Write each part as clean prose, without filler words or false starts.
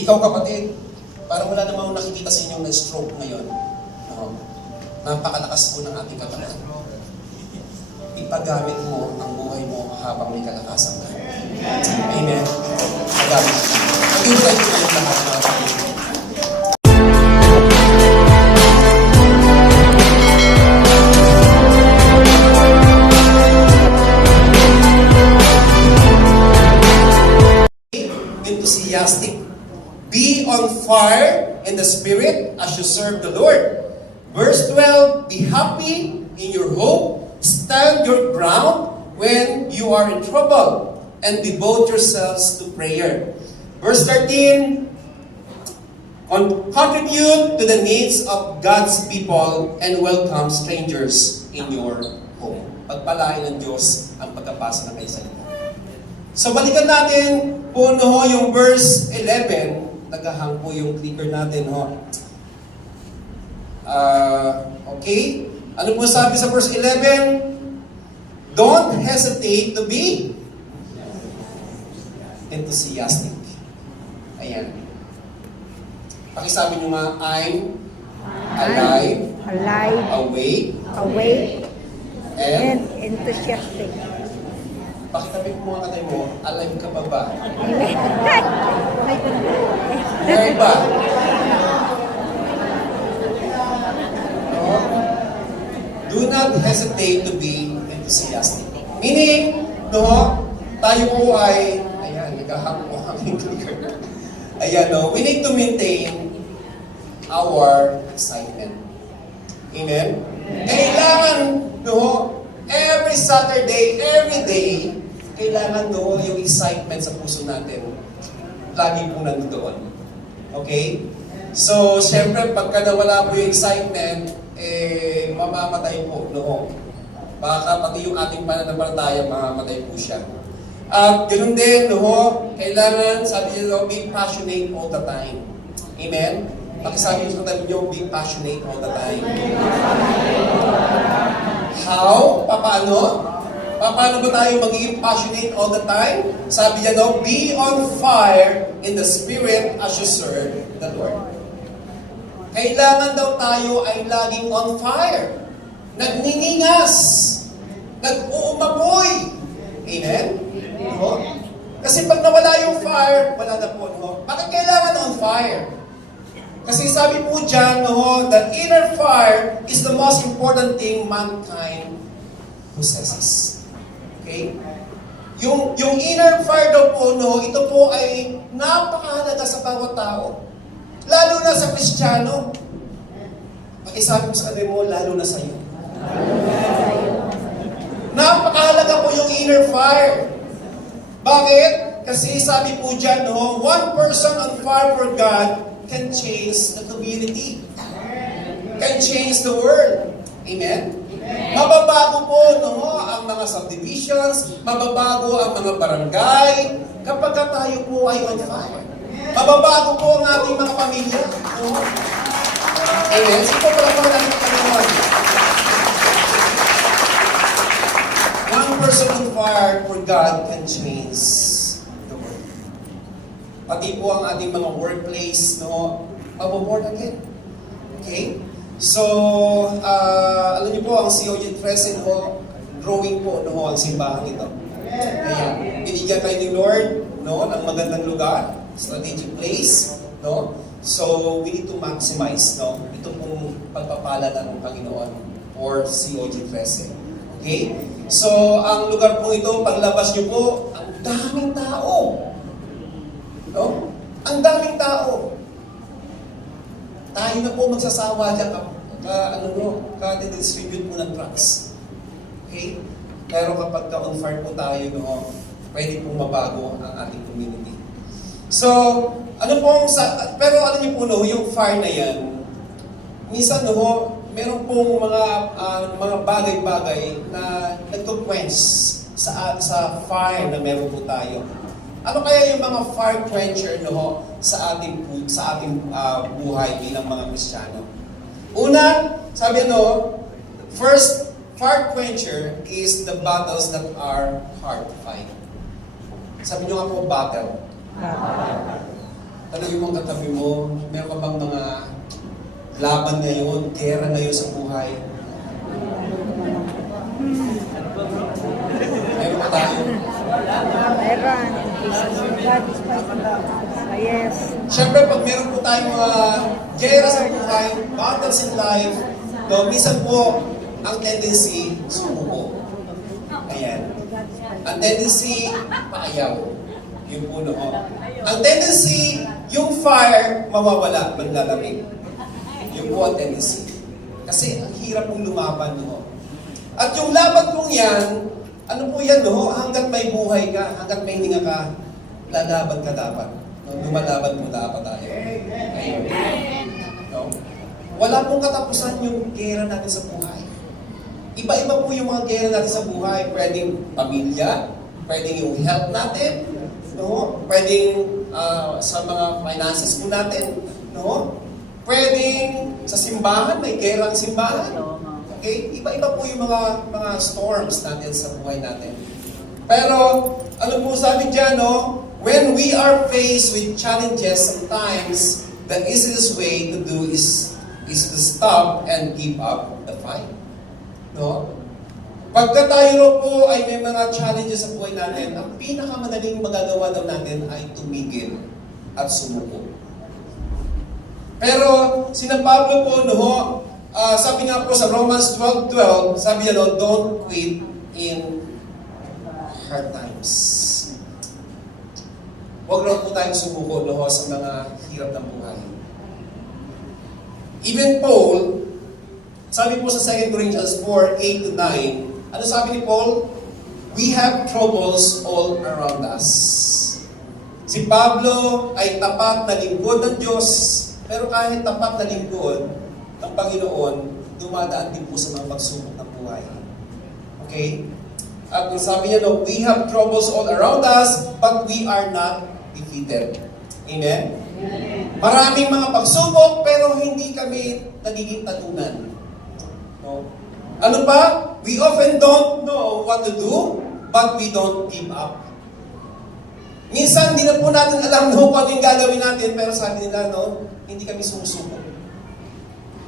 Ikaw kapatid, parang wala namang nakikita sa inyong na-stroke ngayon. No? Napakalakas po ng ating katawan. Ipagamit mo ang buhay mo habang may kalakasan ka. Amen. Ipagamit mo. Pag-invite mo ngayon lahat ng mga kapatid. Enthusiastic. Be on fire in the Spirit as you serve the Lord. Verse 12, be happy in your hope, stand your ground when you are in trouble, and devote yourselves to prayer. Verse 13, contribute to the needs of God's people and welcome strangers in your home. Pagpalain ng Diyos ang pagkapasa ng kayo sa inyo. So balikan natin po no, yung verse 11. Nagahang po yung clicker natin. Ho. Okay? Ano po sabi sa verse 11? Don't hesitate to be enthusiastic. Ayan. Pakisabi nyo nga, I'm alive, awake, and enthusiastic. Pakitabi mo mga katay mo, alive ka pa ba? Amen. Meron ba? No? Do not hesitate to be enthusiastic. Meaning, no, tayo po ay, ayan, nagahap po aming clicker. Ayan, no, we need to maintain our excitement. Amen? Kailangan, no, every Saturday, every day, kailangan doon yung excitement sa puso natin. Lagi po nandoon. Okay? So, syempre, pagka nawala po yung excitement, mamamatay po noon. Baka pati yung ating pananampalataya, mamamatay po siya. At ganoon din, kailangan, sabi niyo, be passionate all the time. Amen? Pakisabi niyo sa tabi niyo, be passionate all the time. How? Paano? Paano ba tayo magiging passionate all the time? Sabi niya daw, be on fire in the Spirit as you serve the Lord. Kailangan daw tayo ay laging on fire. Nagningingas. Nag-uumapoy. Amen? No? Kasi pag nawala yung fire, wala na po. No? Bakit kailangan on fire? Kasi sabi po dyan, the inner fire is the most important thing mankind possesses. Okay? Yung inner fire daw po, ito po ay napakahalaga sa bawat tao. Lalo na sa Kristiyano. Pakisabi mo sa kanila mo, lalo na sa iyo. Napakahalaga po yung inner fire. Bakit? Kasi sabi po dyan, one person on fire for God can change the community. Can change the world. Amen? Mababago po ang mga subdivisions, mababago ang mga barangay, kapag tayo po ay on fire. Mababago po ang ating mga pamilya. Amen? Sige po pala po natin ang Panginoon. One person on fire for God can change the world. Pati po ang ating mga workplace, maboboard again. Okay? So, alam niyo po, ang COG Crescent drawing po, ang simbahan ito. Kaya, binigyan kayo ni Lord, ng magandang lugar, strategic place, So, we need to maximize, ito pong pagpapala ng Panginoon or COG Crescent. Okay? So, ang lugar po ito, paglabas niyo po, ang daming tao. Ang daming tao. Tayo na po magsasawa dyan ka-distribute mo ng drugs. Okay? Pero kapag on fire po tayo, pwede pong mabago ang ating community. So, pero ano niyo po, yung fire na yan, minsan, meron pong mga bagay-bagay na nagto-quench sa fire na meron po tayo. Ano kaya yung mga fire quencher sa ating buhay bilang mga Kristiyano? Una, sabi first fire quencher is the battles that are hard to fight. Sabi nyo nga po, battle. Tanungin mo ang katabi mo, meron ka bang mga laban ngayon, gera ngayon sa buhay? Meron ba tayo? Meron. God is fighting. Yes. Siyempre, pag meron po tayong mga gera sa buhay, battles in life, no, minsan po, ang tendency, sumuko. Ayan. Ang tendency, paayaw. Yun po, no? Ang tendency, yung fire, mawawala, maglalamig. Yun po ang tendency. Kasi ang hirap pong lumaban, no? At yung laban pong yan, ano po yan, no? Hanggat may buhay ka, hanggat may hininga ka, lalaban ka dapat. No? Lumalaban mo dapat tayo. Ayun. No? Wala pong katapusan yung gera natin sa buhay. Iba-iba po yung mga gera natin sa buhay. Pwedeng pamilya, pwedeng yung health natin, no? Pwedeng sa mga finances po natin, no? Pwedeng sa simbahan, may gerang simbahan. Okay? Iba-iba po yung mga storms natin sa buhay natin. Pero, ano po sabi dyan, no? When we are faced with challenges, sometimes, the easiest way to do is to stop and give up the fight. No? Pagka tayo po ay may mga challenges sa buhay natin, ang pinakamadaling magagawa daw natin ay tumigil at sumuko. Pero, sina Pablo po, no, sabi nga po sa Romans 12:12, sabi niya, no, don't quit in hard times. Huwag lang po tayong sumuko, no, sa mga hirap ng buhay. Even Paul, sabi po sa 2 Corinthians 4:8-9, ano sabi ni Paul? We have troubles all around us. Si Pablo ay tapat na lingkod ng Diyos, pero kahit tapat na lingkod ng Panginoon, dumadaan din po sa mga pagsubok ng buhay. Okay? At sabi niya, no, we have troubles all around us, but we are not defeated. Amen? Maraming mga pagsubok, pero hindi kami nagiging talunan. No? Ano pa? We often don't know what to do, but we don't give up. Minsan, hindi na po natin alam no, kung ano yung gagawin natin, pero sabi nila, no, hindi kami sumusuko.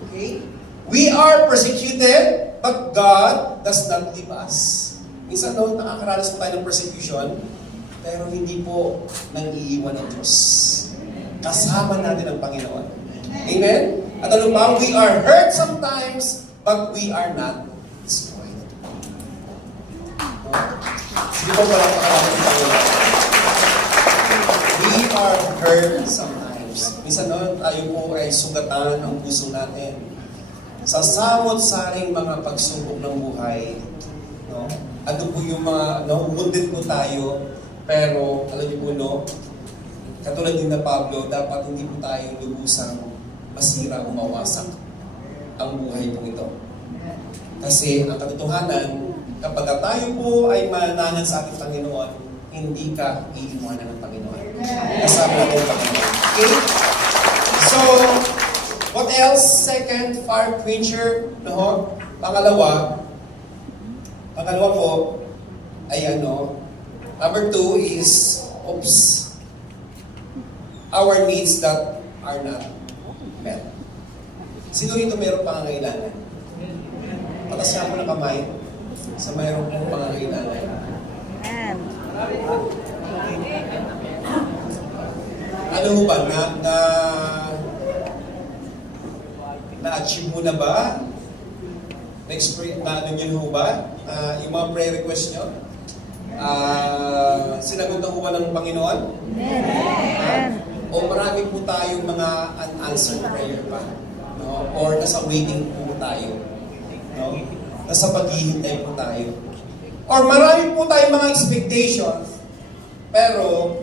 Okay? We are persecuted, but God does not leave us. Minsan, no, nakakaranas po tayo ng persecution, pero hindi po nang-iiwan ng Diyos. Kasama natin ang Panginoon. Amen? At ano pa? We are hurt sometimes, but we are not destroyed. Sige po pala pakalaman ng Panginoon. We are hurt sometimes. Minsan no, tayo po ay sugatan ang puso natin. Sa samot-saring mga pagsubok ng buhay, no? Ano po yung mga, no, wounded po tayo, pero alam niyo po, no, katulad din na Pablo, dapat hindi po tayo lubusang masira o mawasak ang buhay po ito. Kasi ang katotohanan, kapag tayo po ay manananan sa ating Panginoon, hindi ka iiwanan ng Panginoon. Kasama natin ang Panginoon. Okay? So, what else? Second, fire quencher. No? Pangalawa po, ay ano, number 2 is, our needs that are not met. Sino rito mayroong pangangailangan? Patas niya po ng kamay sa mayroong pong pangangailangan. Amen. Ano ho ba? Na-achieve mo na ba? Na ano nyo ho ba? Yung mga prayer request nyo? Sinagot na ho ba ng Panginoon? Amen. O marami po tayong mga unanswered prayer pa? No? Or nasa waiting po tayo? No? Nasa paghihintay po tayo? Or marami po tayong mga expectations, pero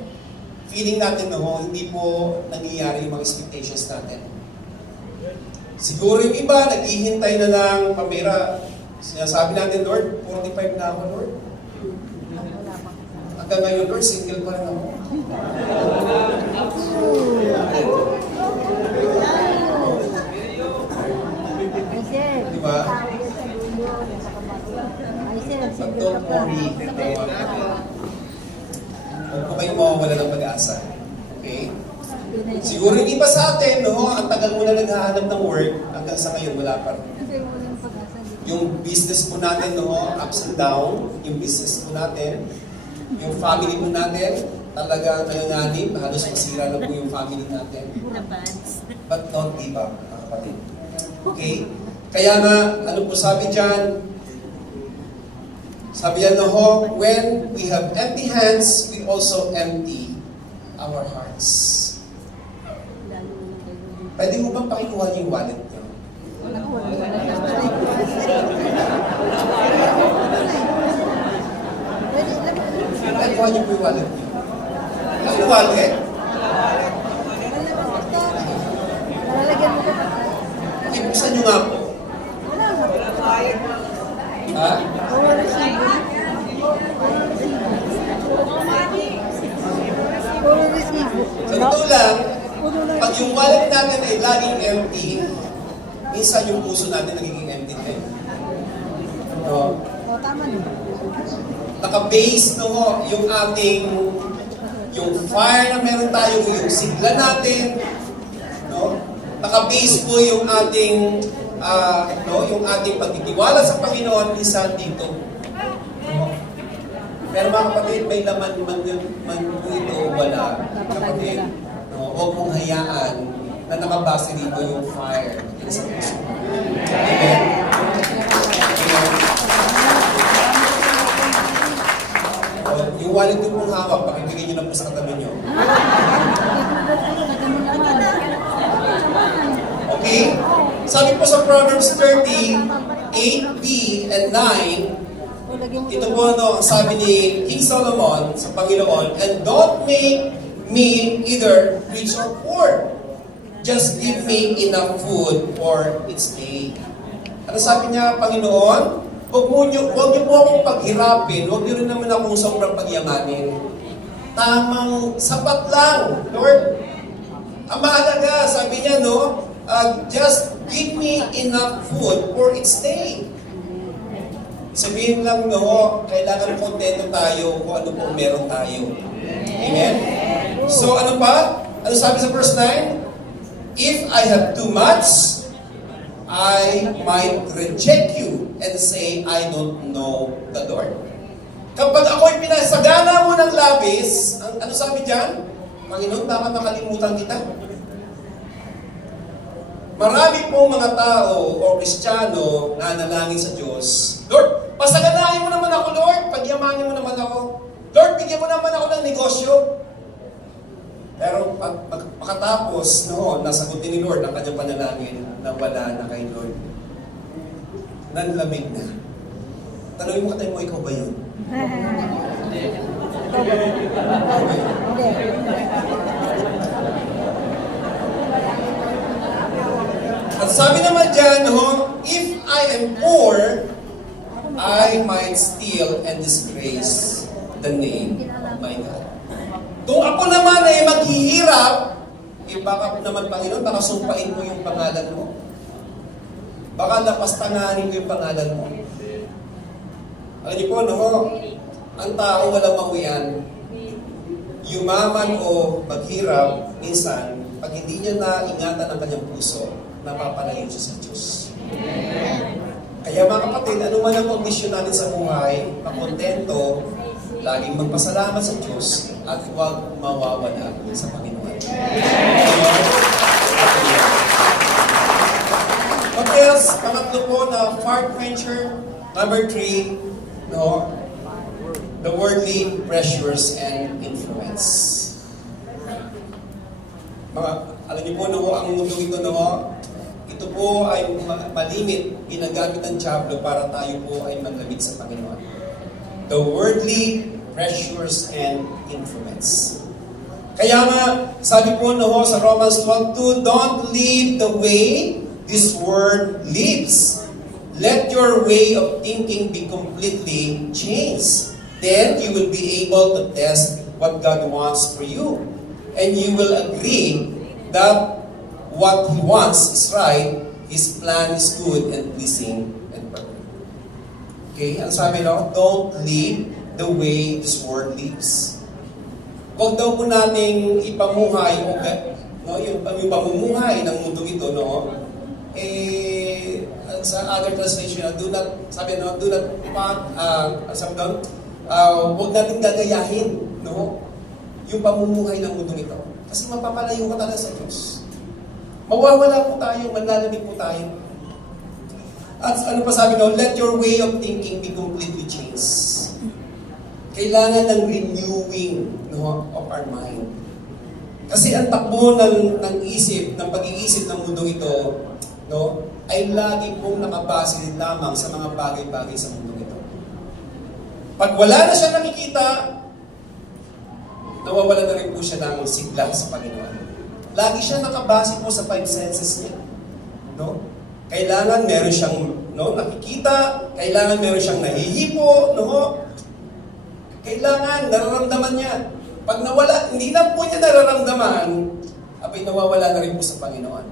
feeling natin no, hindi po nangyayari yung mga expectations natin. Siguro yung iba, naghihintay na ng pamira. Sinasabi natin, Lord, 45 na ako, Lord. Hanggang ngayon, Lord, single pa rin ako. Diba? But don't worry. Huwag po kayong mawawala ng pag-asa. Okay? Siguro yung iba sa atin, no, ang tagal mo na naghahanap ng work, hanggang sa ngayon wala pa rin. Yung business po natin, no, ups and down, yung business po natin, yung family po natin, talaga nanganganib, halos masira na po yung family natin. But don't give up, mga kapatid. Okay? Kaya nga, ano po sabi dyan? Sabi yan, no, when we have empty hands, we also empty our hearts. Pwede mo bang pakikuha niyo yung wallet niyo? Pakikuha niyo po yung wallet niyo. Ano yung wallet? Lalagyan mo ko pa. Ibuksan niyo nga po. Ha? Wala resibo. Wala resibo. Sa totoo lang, pag yung wallet natin ay laging empty, minsan yung puso natin nagiging empty din. No? O, tama na. Naka-base no, yung ating yung fire na meron tayo, yung sigla natin, no? Naka-base po yung ating no, yung ating pagtitiwala sa Panginoon minsan dito. No? Pero mga kapatid, may laman man po ito o wala. Kapatid, no, huwag mong hayaan na nakabase dito yung fire sa puso. Amen? Yung wallet yung pong hawak, pakibigay nyo na po sa katabi nyo. Okay? Sabi po sa Proverbs 30, 8b and 9, ito po ang sabi ni King Solomon sa Panginoon, and don't make me either rich or poor. Just give me enough food for its day. Ano sabi niya, Panginoon? Huwag niyo po akong paghirapin, huwag niyo rin naman akong sobrang pagyamanin. Tamang sapat lang, Lord. Ang mahalaga, sabi niya, no, just give me enough food for its day. Sabihin lang, no, kailangan kontento tayo kung ano pong meron tayo. Amen? So, ano pa? Ano sabi sa verse 9? If I have too much, I might reject you and say, I don't know the Lord. Kapag ako'y pinasagana mo ng labis, ano sabi dyan? Panginoon, bakit nakalimutan kita? Marami pong mga tao o Kristiyano na nanalangin sa Diyos, Lord, pasaganahin mo naman ako, Lord. Pagyamanin mo naman ako. Lord, bigyan mo naman ako ng negosyo. Pero makatapos noon, nasagutin ni Lord ang kanyang panalangin na wala na kay Lord. Nanlamig na. Tanungin mo katay mo, ikaw ba yun? At sabi naman dyan, if I am poor, I might steal and disgrace the name of my God. Kung ako naman ay maghihirap, baka naman, Panginoon, baka sumpain mo yung pangalan mo. Baka lapastanganin ko yung pangalan mo. Alam niyo po, ang tao walang mawian. Yumaman o maghirap, minsan, pag hindi niya naingatan ang kanyang puso, napapalayo siya sa Diyos. Kaya mga kapatid, ano man ang kondisyon natin sa buhay, makontento, laging magpasalamat sa Diyos, at huwag mawawala sa Panginoon. Okay, pangatlo po na fire quencher. Number 3, the worldly pressures and influence. Alam niyo po, ang mundo ito, ito po ay malimit, ginagamit ng Diablo para tayo po ay maglamit sa Panginoon. The worldly pressures and influence. Kaya nga, sabi po sa Romans 12:2, don't live the way this world lives. Let your way of thinking be completely changed. Then you will be able to test what God wants for you. And you will agree that what He wants is right, His plan is good and pleasing and perfect. Okay, ang sabi don't live the way this world lives. Huwag daw po nating ipamuhay o no, yung pamumuhay ng mundong ito, no, sa other translation, do not, sabi, no, do not, sabi doon, huwag natin gagayahin, no, yung pamumuhay ng mundong ito. Kasi mapapalayo ka talaga sa Diyos. Mawawala po tayo, manlalamig po tayo. At ano pa sabi no, let your way of thinking be completely changed. Kailangan ng renewing, no, of our mind. Kasi ang takbo ng isip, ng pag-iisip ng mundong ito, no, ay lagi pong nakabase lamang sa mga bagay-bagay sa mundong ito. Pag wala na siya nakikita, nawawala na rin po siya ng sigla sa Panginoon. Lagi siya nakabase po sa 5 senses niya. No? Kailangan meron siyang, no, nakikita, kailangan meron siyang nahihipo, no? Kailangan nararamdaman niya. Pag nawala, hindi na po niya nararamdaman, abay nawawala na rin po sa Panginoon.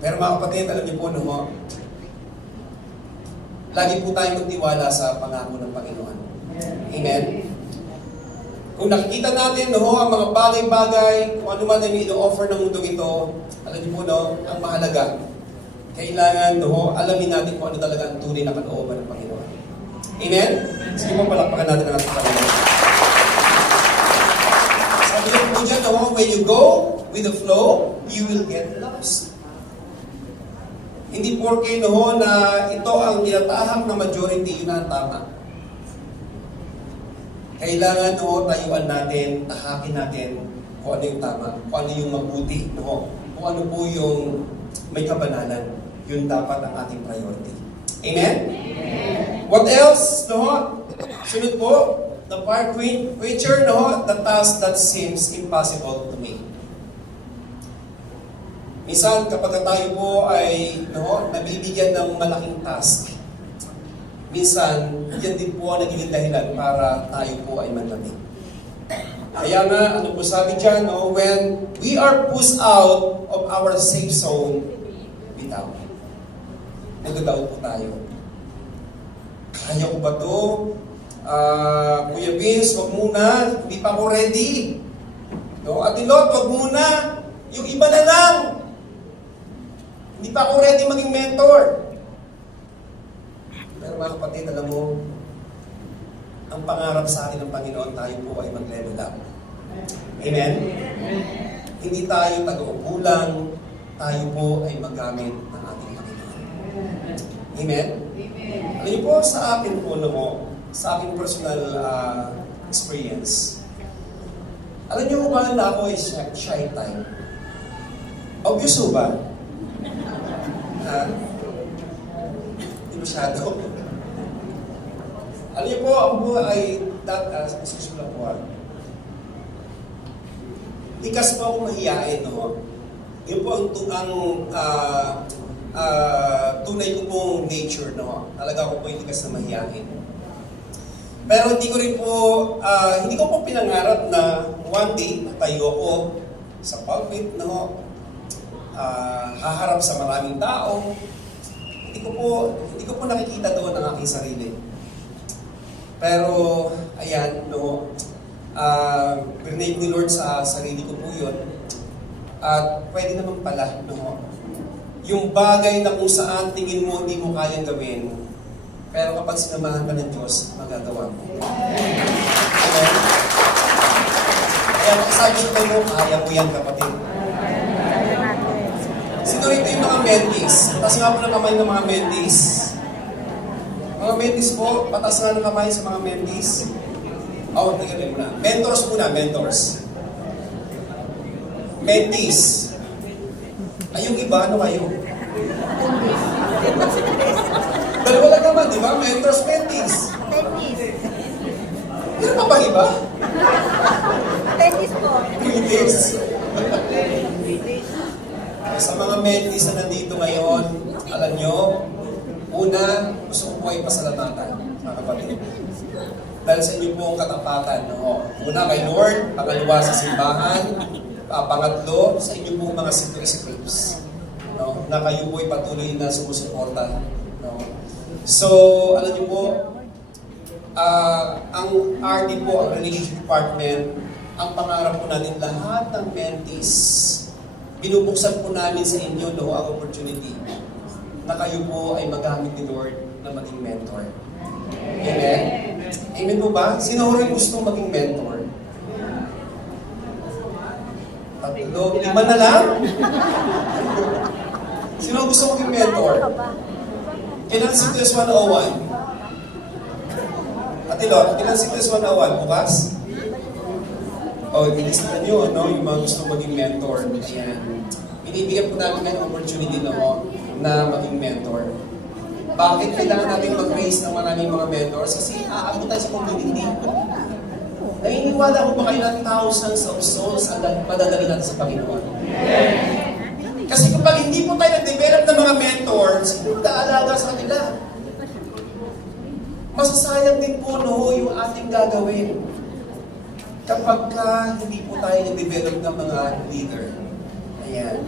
Pero mga kapatid, alam niyo po, no, lagi po tayong magtiwala sa pangako ng Panginoon. Amen? Kung nakikita natin, no, ang mga bagay-bagay, kung ano man ang ino-offer ng mundong ito, alam niyo po, no, ang mahalaga, kailangan, no, alamin natin kung ano talaga ang tunay na kalooban ng Panginoon. Amen? Sige po, palakpakan natin ang ating Panginoon. Sabi niyo po dyan, no, when you go with the flow, you will get lost. Hindi porke, no, na ito ang tinatahak na majority, yun ang tama. Kailangan, no, tayuan natin, tahakin natin kung ano yung tama, kung ano yung mabuti, no, kung ano po yung may kabanalan. Yun dapat ang ating priority. Amen? What else? No? Sunod po, the fire quencher, no? The task that seems impossible to me. Minsan, kapag tayo po ay, no, nabibigyan ng malaking task, minsan, yan din po ang naging dahilan para tayo po ay manlamig. Kaya nga, ano po sabi dyan, no, when we are pushed out of our safe zone, bitaw. Nagdadaw po tayo. Kaya ko ba ito? Kuya Vince, wag muna. Hindi pa ako ready. No, Ate Lot, wag muna. Yung iba na lang. Hindi pa ako ready maging mentor. Pero mga kapatid, alam mo, ang pangarap sa atin ng Panginoon, tayo po ay mag-level up. Amen? Hindi tayo taga-upulang, tayo po ay magamit ng ating Panginoon. Amen? Alam niyo po, sa akin po, sa aking personal experience, alam niyo ba na ako ay shy type? Obvious ba? Hindi masyado. Alam niyo po, ako po ay susulat po. Likas po ako mahiyain, no? Yun po ang tunay ko pong nature, no? Talaga ako po yung likas na mahiyain. Pero hindi ko po pinangarap na one day tayo ako sa pulpit, no? Haharap sa maraming tao. Hindi ko po nakikita doon ang aking sarili. Pero, ayan, no, pinag ni Lord sa sarili ko po yun. At pwede naman pala, no, yung bagay na kung saan tingin mo hindi mo kayang gawin, pero kapag sinamahan ka ng Diyos, magagawa mo. Amen? Kaya sabi sa tayo, kaya mo yan, kapatid. Sino rito yung mga mentees? Patas nga po ng kamay ng mga mentees. Mga mentees po, patas nga ng kamay sa mga mentees. Tingnan mo na. Mentors muna, mentors. Mentees. Ay, yung iba, ano kayo? Dalawa lang naman, di ba? Mentors, mentees. Tennis. Meron pa bang iba? Tennis po. Mentees. Sa mga mentees na nandito ngayon, alam nyo, una, gusto ko po ay pasalamatan, mga kapatid. Dahil sa inyo po ang katapatan, no? Una kay Lord, pangalawa sa simbahan, pangatlo sa inyo po mga secrets, no? Na kayo po ay patuloy na sumusuporta, no? So, alam niyo po, ang RD po, ang Relationship Department, ang pangarap po natin lahat ng mentees, binubuksan po namin sa inyo ang opportunity na kayo po ay magamit ni Lord na maging mentor. Amen? Amen po ba? Sino rin gusto maging mentor? Tatlo, 5 na lang? Sino gusto maging mentor? Kailan si Tess 101? Ate Lot, kailan si Tess 101? Bukas? Bilistan nyo, yung mga gusto maging mentor. Ayan. Binibigyan po namin kayo ng opportunity na maging mentor. Bakit kailangan natin mag-raise ng maraming mga mentors? Kasi aabot tayo sa community. Naniniwala ko ba kayo na thousands of souls ang madadali natin sa Panginoon? Kasi kapag hindi po tayo nag-develop ng mga mentors, hindi po aalaga sa kanila. Masasayang din po yung ating gagawin. Kapag hindi po tayo nag-develop ng mga leader. Ayan.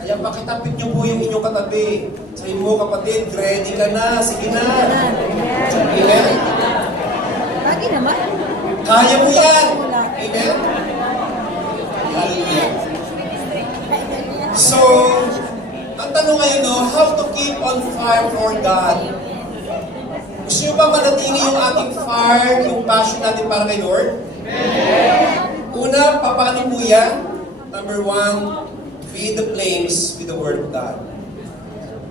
Kaya pakitapit niyo po yung inyong katabi. Sabihin mo, kapatid, ready ka na. Sige na. Amen? Lagi naman. Kaya mo yan. Amen? Hallelujah. So, ang tanong ngayon, how to keep on fire for God? Gusto nyo ba manatili yung ating fire, yung passion natin para kay Lord? Una, paano po yan? Number 1, feed the flames with the Word of God.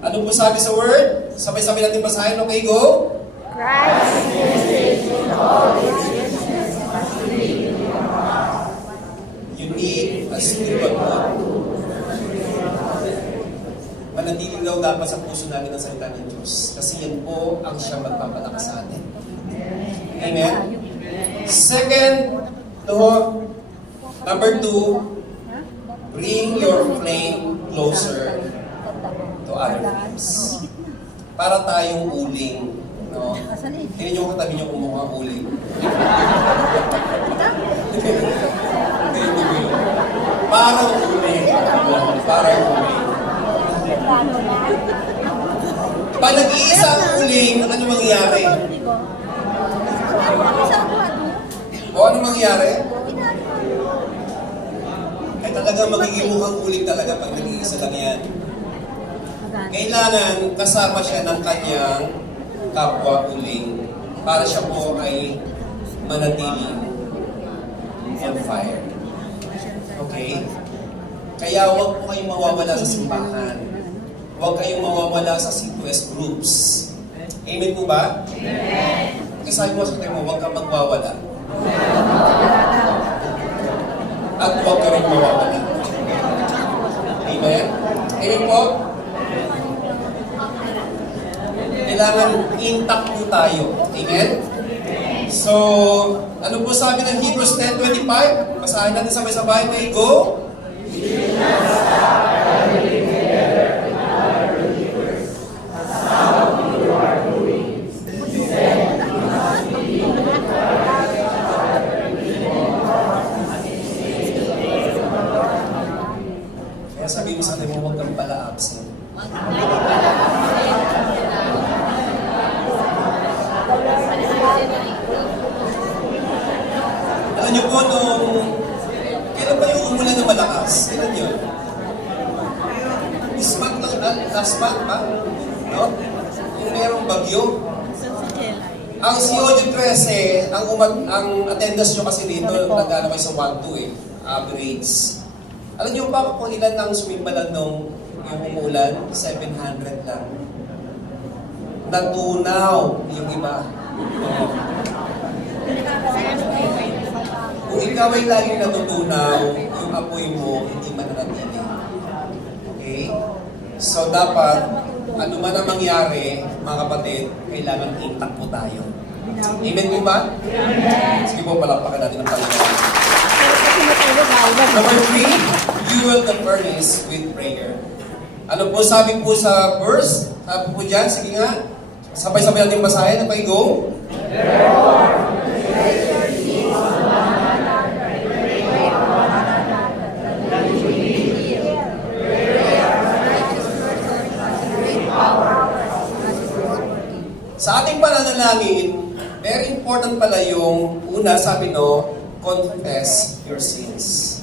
Ano po sabi sa Word? Sabay-sabay natin basahin. Okay, go? Christ is in all His richness must be in your heart. You need a spiritual God. Manatili daw dapat sa puso natin ang salita ng Diyos. Kasi yan po ang siya magpapalakas sa atin. Amen? Second, number 2, bring your flame closer to other flames. Para tayong uling. No? Hindi nyo katabi nyo kumuha uling. Parang uling. Parang uling. Pag nag-iisa ang uling, ano mangyayari? O ano mangyayari? Ay talagang magiging mukhang uling talaga pag nag-iisa lang yan. Kailangan kasama siya ng kanyang kapwa uling para siya po ay manatiling on fire. Okay? Kaya huwag po kayong mawawala sa simbahan. Huwag kayong mawawala sa C2S groups. Amen po ba? Amen! Kasi sabi mo sa tayo mo, huwag kang magwawala. At huwag ka rin mawawala. Amen? Amen po? Kailangan intact po tayo. Amen? So, ano po sabi ng Hebrews 10:25? Basahin natin sabay-sabay. May go? Kaya sabihin mo sa atin mo, huwag kang pala absent. Alam niyo po, kailan ba yung umulan na malakas? Kailan yun? This month lang, last month pa? No? Yung merong bagyo. Ang COD 13, ang attendance nyo kasi dito, nag-ano kayo sa 1-2 average. Alam niyo pa kung ilan ang sumimbalan nung yung umulan? 700 lang. Natunaw yung iba. Kung ikaw ay laging natutunaw, yung apoy mo hindi mananatili. Okay? So dapat, ano man ang mangyari, mga kapatid, kailangan intact po tayo. Amen po ba? Sige po, palakpakan natin ang Panginoon. Number 3, fuel the furnace with prayer. Ano po sabi po sa verse? Sabi po dyan, sige nga. Sabay-sabay natin basahin. Okay, go. Sa ating pananalangin, very important pala yung una, sabi confess your sins.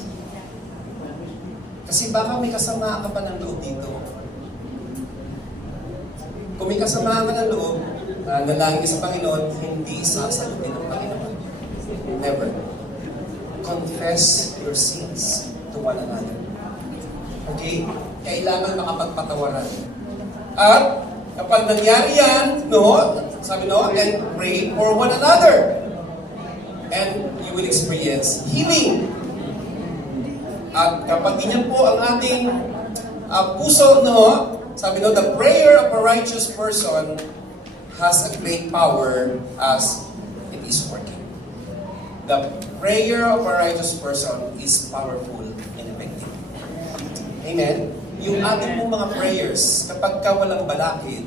Kasi baka may kasama ka pa ng loob dito. Kung may kasama ka ng loob, nalangin ka sa Panginoon, hindi sasagutin ng Panginoon. Never. Confess your sins to one another. Okay? Kailangan makapagpatawaran. At kapag nangyari yan, sabi and pray for one another. And you will experience healing. At kapag ganyan po ang ating puso, sabi the prayer of a righteous person has a great power as it is working. The prayer of a righteous person is powerful and effective. Amen? Yung ating pong mga prayers, kapag ka walang balakid,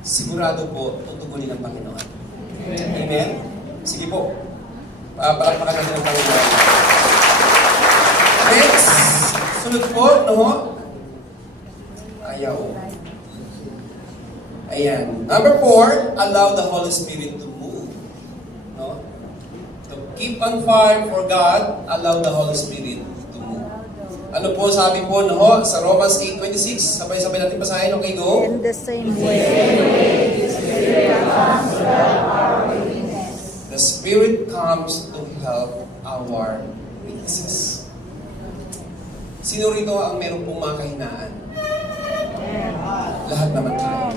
sigurado po, tutugunin ng Panginoon. Amen? Sige po. Palakpakan natin ng Panginoon. Next, sunod po, ayaw. Ayan. Number 4, allow the Holy Spirit to move. To keep on fire for God, allow the Holy Spirit to move. Ano po sabi po sa Romans 8:26? Sabay-sabay natin basahin. Okay, go. In the same way, the Spirit comes to help our weakness. The Spirit comes to help our weaknesses. Sino rito ang meron pong mga kahinaan? Lahat naman tayo.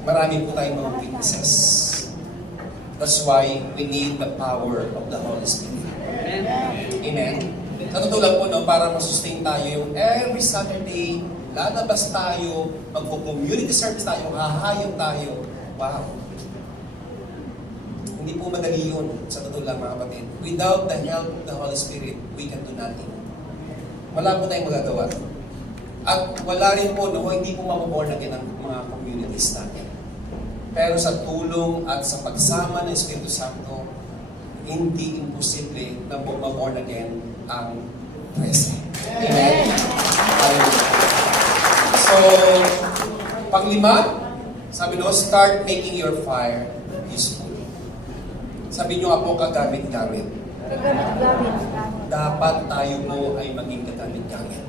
Marami po tayong mga weaknesses. That's why we need the power of the Holy Spirit. Amen? Sa totoo lang po, para masustain tayo yung every Saturday, lalabas tayo, magpo-community service tayo, hahayang tayo. Wow! Hindi po madali yun, sa totoo lang mga kapatid. Without the help of the Holy Spirit, we can do nothing. Wala po tayong magagawa. At wala rin po, hindi po mamuborn again ang mga communities natin. Pero sa tulong at sa pagsama ng Espiritu Santo, hindi imposible na maborn again ang 13. Amen? So, panglima, sabi start making your fire useful. Sabi nyo nga po, kagamit-gamit. Dapat tayo po ay maging kagamit-gamit.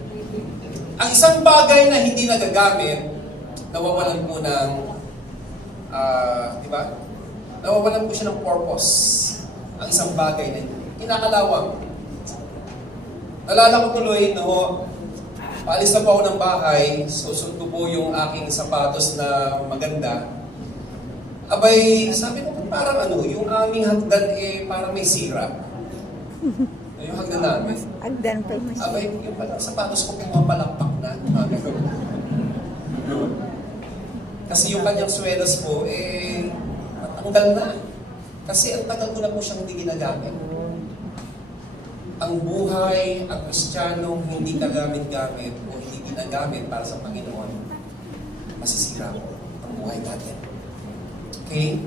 Ang isang bagay na hindi nagagamit, nawawalan po ng, nawawalan po siya ng purpose. Ang isang bagay na kinakalawang. Nalala ko tuloy, paalis na po ako ng bahay, susot ko po yung aking sapatos na maganda. Abay, sabi ko, parang yung aming hagdan parang may sira. Yung hagdan namin. Agdan pa yung Abay, yung palang sapatos ko pumapalakpak na. Kasi yung kanyang swedas po, matanggal na. Kasi ang tagal ko na po siyang hindi ginagamit. Ang buhay, ang Kristiyanong hindi kagamit-gamit o hindi ginagamit para sa Panginoon, masisira po ang buhay natin. Okay?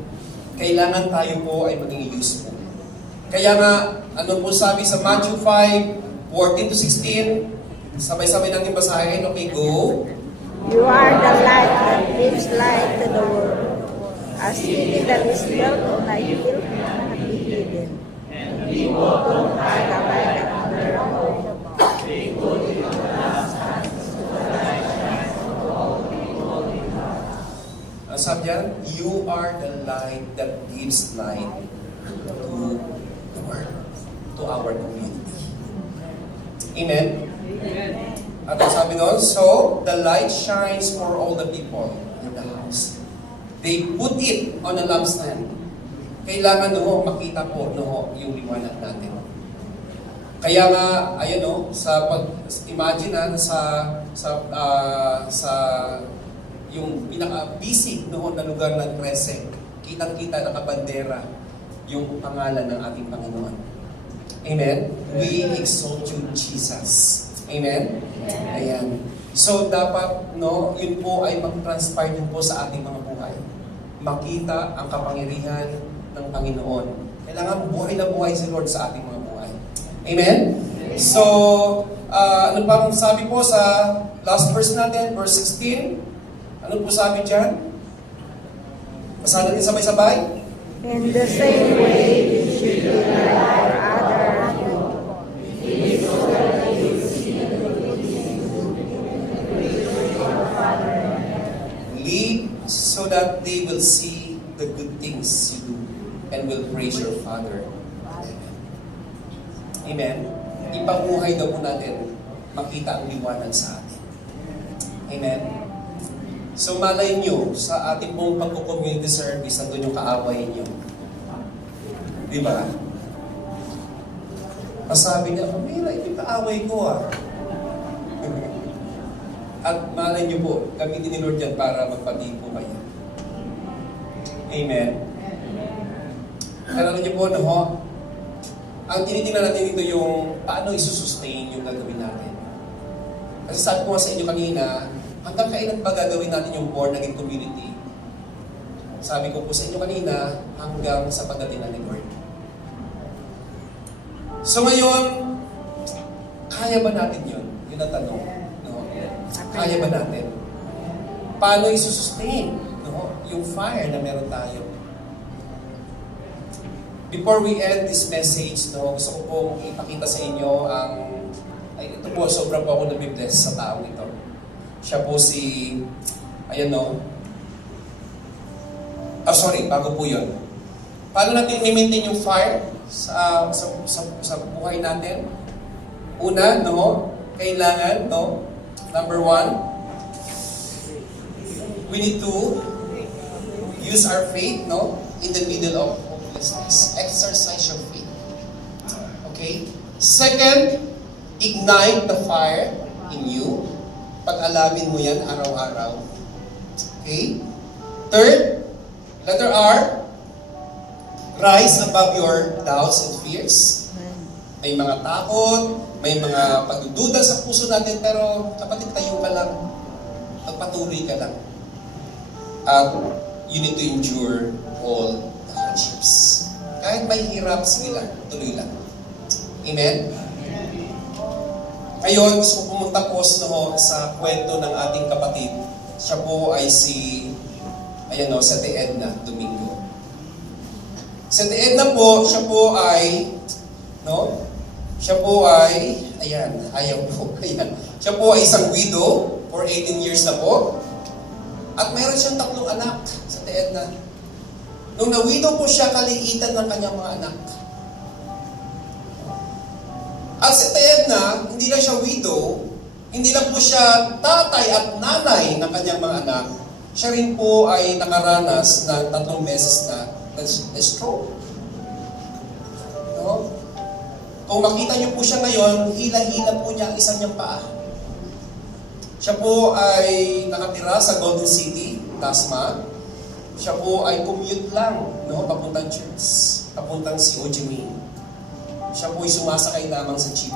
Kailangan tayo po ay maging useful. Kaya nga, ano po sabi sa Matthew 5:14-16, sabay-sabay natin basahin. Okay, go. You are the light that gives light to the world. A city that is built on a hill cannot be hidden. And people don't hide a light under a bowl. They put it on the lampstand so the light shines on all people in the house. Ang sabi yan, you are the light that gives light to the world, to our community. Amen? At ang sabi doon, so the light shines for all the people in the house. They put it on a lampstand. Kailangan makita po yung liwanag natin. Kaya nga, ayun sa pag-imagine sa yung pinaka-busy na lugar ng 13, kitang-kita nakabandera yung pangalan ng ating Panginoon. Amen? We exalt you, Jesus. Amen? Ayan. So, dapat, yun po ay mag-transpire din po sa ating mga buhay. Makita ang kapangyarihan ng Panginoon. Kailangan buhay na buhay si Lord sa ating mga buhay. Amen? So, ano pa sabi po sa last verse natin, verse 16? Ano po sabi dyan? Basahin natin sabay-sabay. In the same way, we should be like our other that they will see the good things you do and will praise your Father. Amen. Ipabuhay daw po natin makita ang liwanag sa atin. Amen. So malay nyo, sa ating pong pagko-community service, nandun yung kaaway nyo. Di ba? Masabi niya, Mira, ito yung kaaway ko ah. At malay nyo po, gamitin ni Lord yan para magpati po kayo. Amen. Alam niyo po, no? Ang tinitingnan natin dito yung paano isusustain yung gagawin natin. Kasi sabi ko nga sa inyo kanina, hanggang kailan ba gagawin natin yung born again community? Sabi ko po sa inyo kanina, hanggang sa pagdating na ni Lord. So ngayon, kaya ba natin yun? Yun ang tanong. No? Kaya ba natin? Paano isusustain yung fire na meron tayo? Before we end this message, gusto ko pong ipakita sa inyo ang... ito po, sobrang po ako nabibless sa taong ito. Siya po si... Ayan bago po yun. Paano natin i-maintain yung fire sa buhay natin? Una, kailangan, number 1, we need to use our faith, in the middle of hopelessness. Exercise your faith. Okay? Second, ignite the fire in you. Pag-alamin mo yan araw-araw. Okay? Third, letter R, rise above your doubts and fears. May mga takot, may mga pagdududa sa puso natin, pero kapatid, tayo ka lang. Magpatuloy ka lang. At you need to endure all the hardships. Kahit may hirap, sige lang, tuloy lang. Amen? Ngayon, gusto ko pumunta po sa kwento ng ating kapatid. Siya po ay si Sete Edna Domingo. Sete Edna po, siya po ay, siya po ay isang widow for 18 years na po. At mayroon siyang 3 anak, Sete Edna. Nung na-widow po siya, kaliitan ng kanyang mga anak. At Sete Edna, hindi lang siya widow, hindi lang po siya tatay at nanay ng kanyang mga anak, siya rin po ay nakaranas ng 3 beses na stroke. Kung makita niyo po siya ngayon, hila-hila po niya ang isa niyang paa. Siya po ay nakatira sa Golden City, Tasma. Siya po ay commute lang, papuntang church, papuntang si Ho Chi Minh. Siya po ay sumasakay lamang sa jeep.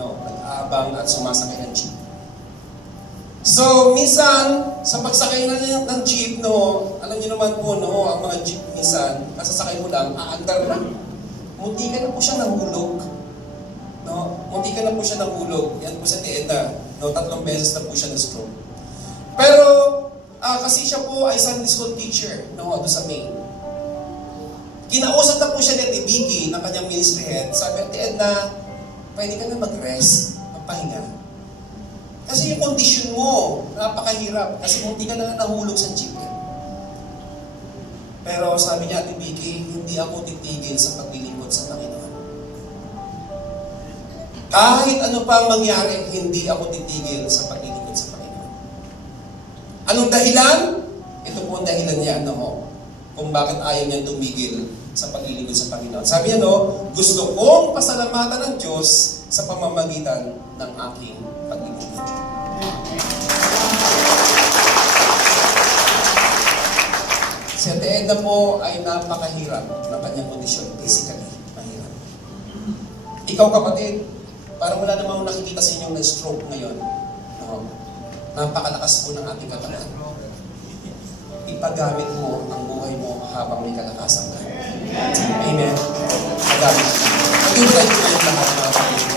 Nag-aabang at sumasakay ng jeep. So, minsan, sa pagsakay ng jeep, alam niyo naman po, ang mga jeep minsan, kasasakay mo lang, aandar na. Munti ka na po siya nahulog. Munti ka na po siya nahulog. Yan po sa Tienda. 3 beses na po siya na-stroke. Pero, kasi siya po ay Sunday school teacher, doon sa Maine. Kinausap na po siya ni Biggie, ng kanyang ministry head. Sabi, Tienda, pwede ka na mag-rest, magpahinga. Kasi yung condition mo, napakahirap. Kasi munti ka na nahulog sa jeep. Pero sabi niya, Ate Vicky, hindi ako titigil sa paglilingkod sa Panginoon. Kahit ano pa ang mangyari, hindi ako titigil sa paglilingkod sa Panginoon. Anong dahilan? Ito po ang dahilan niya, kung bakit ayaw niya tumigil sa paglilingkod sa Panginoon. Sabi niya, gusto kong pasalamatan ng Diyos sa pamamagitan ng aking paglilingkod. Si Ate Edna po ay napakahirap ng kanyang kondisyon, physically, mahirap. Ikaw kapatid, parang wala namang nakikita sa inyong na-stroke ngayon. Napakalakas po ng ating katawan. Ipagamit mo ang buhay mo habang may kalakasan ka. Amen. Ipagamit mo. Pag-invite mo yung lahat mga kapatid.